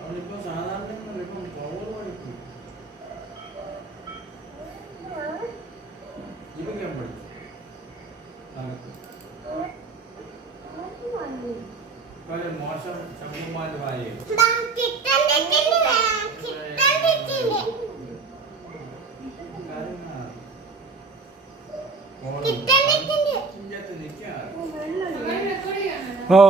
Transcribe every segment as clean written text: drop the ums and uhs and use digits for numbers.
അവളിപ്പോ സാധാരണ ഇപ്പം പൗർവായിട്ട് ജീവിക്കാൻ പഠിച്ചു മോശം ശമ്പുമാന്റെ ഭാര്യ ഓ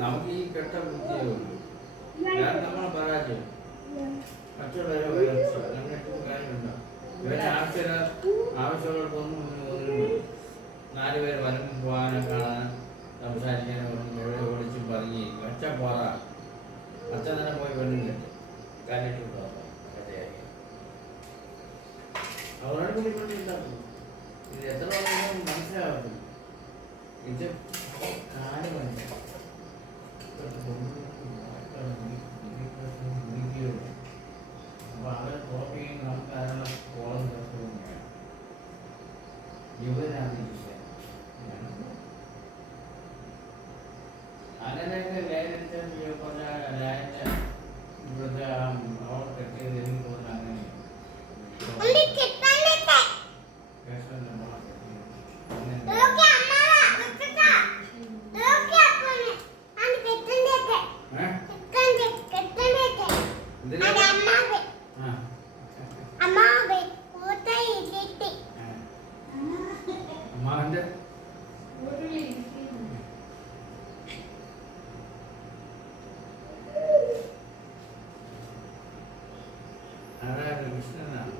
നമുക്ക് ഈ കെട്ട ബുദ്ധിയുള്ളൂ നമ്മളെ പരാജയം മറ്റുള്ളവരെ ഉയർച്ച അങ്ങനെയൊക്കെ കാര്യമുണ്ടോ ഇവരെ ആവശ്യമുള്ളതൊന്നും നാലുപേര് വനം പോകാനും കാണാൻ സംസാരിക്കാനും ഓടിച്ചും പറഞ്ഞ് അച്ഛൻ പോറാ അച്ഛൻ തന്നെ പോയി പെണ്ണിട്ട് കാലിട്ട് കഥയാക്കി അവരോട് കൂടി കൊണ്ടിട്ടുണ്ടാക്കും ഇത് എത്ര മനസ്സിലാവത്തില്ല ഇത് കാല് മനസ്സിലാവും അപ്പൊ അവരെ കോപ്പി നമുക്ക് അതിനുള്ള കോളം ദിവസവും വേണം യുവനാണ് വിഷയം അങ്ങനെയൊക്കെ ലൈനടിച്ച പറഞ്ഞ ലൈൻ്റെ ഇവിടുത്തെ അവർ കെട്ടിയത് എനിക്ക് തോന്നുന്നു അങ്ങനെ അമ്മാവന്റെ ആരാണ് കൃഷ്ണനാണ്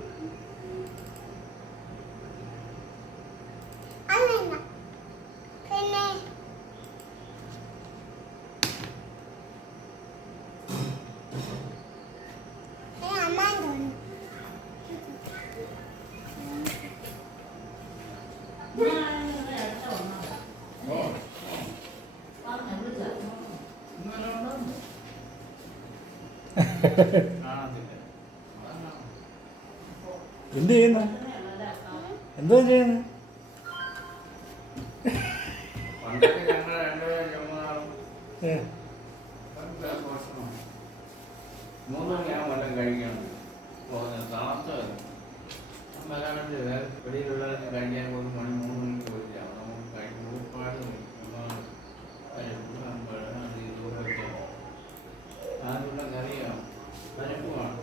എന്ത് ചെയ്യുന്നു എന്തോ ചെയ്യുന്നു പണ്ടൊക്കെ ഞങ്ങൾ രണ്ടുപേരും ചുമന്നാളും 3 മണിയാകും വല്ലതും കഴിക്കണം താമസമായിരുന്നു മലയാളത്തിൽ വെളിയിലുള്ളതൊക്കെ കഴിക്കാൻ 1 മണി 3 മണിക്ക് പോയില്ല നമുക്ക് കഴിക്കുമ്പോൾ ഒരുപാട് അതിനുള്ള കറിയാണ് പരിപ്പുമാണ്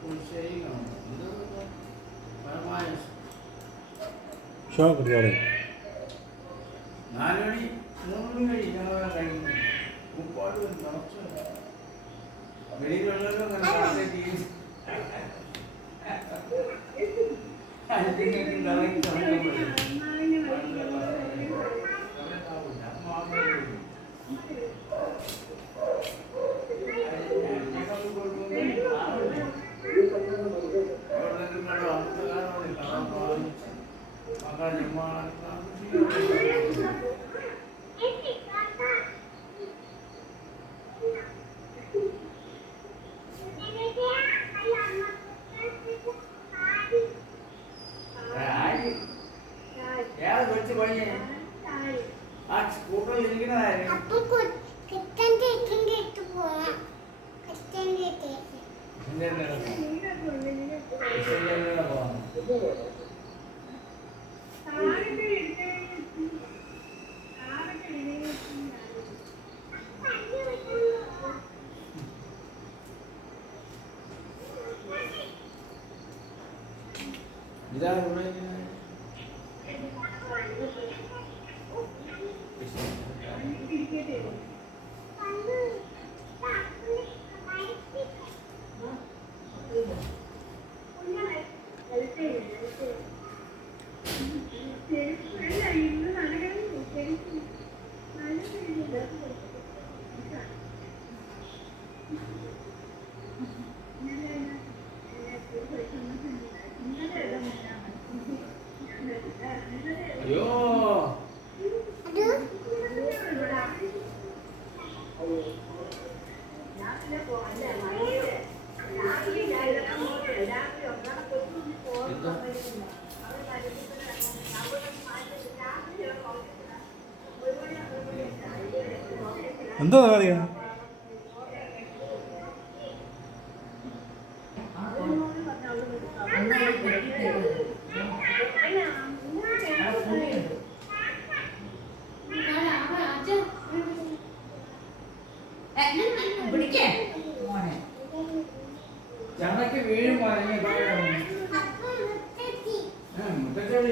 പുളിശ്ശേരിയാണ് പരമായ 4 മണി 3 മണി ഞങ്ങൾ കഴിക്കുന്നു മുപ്പാട് നിറച്ച് വെളിയിലുള്ളവരും ഇതാണ് എന്താ കാര്യം? ചങ്ങക്ക് വീഴും പറഞ്ഞു മുട്ടക്കോട്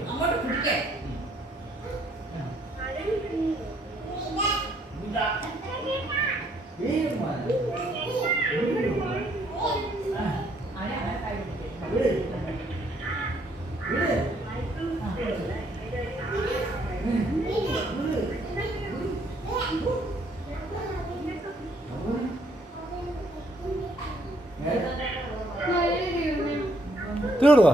അങ്ങോട്ട് പിടിക്കേ തീർവാ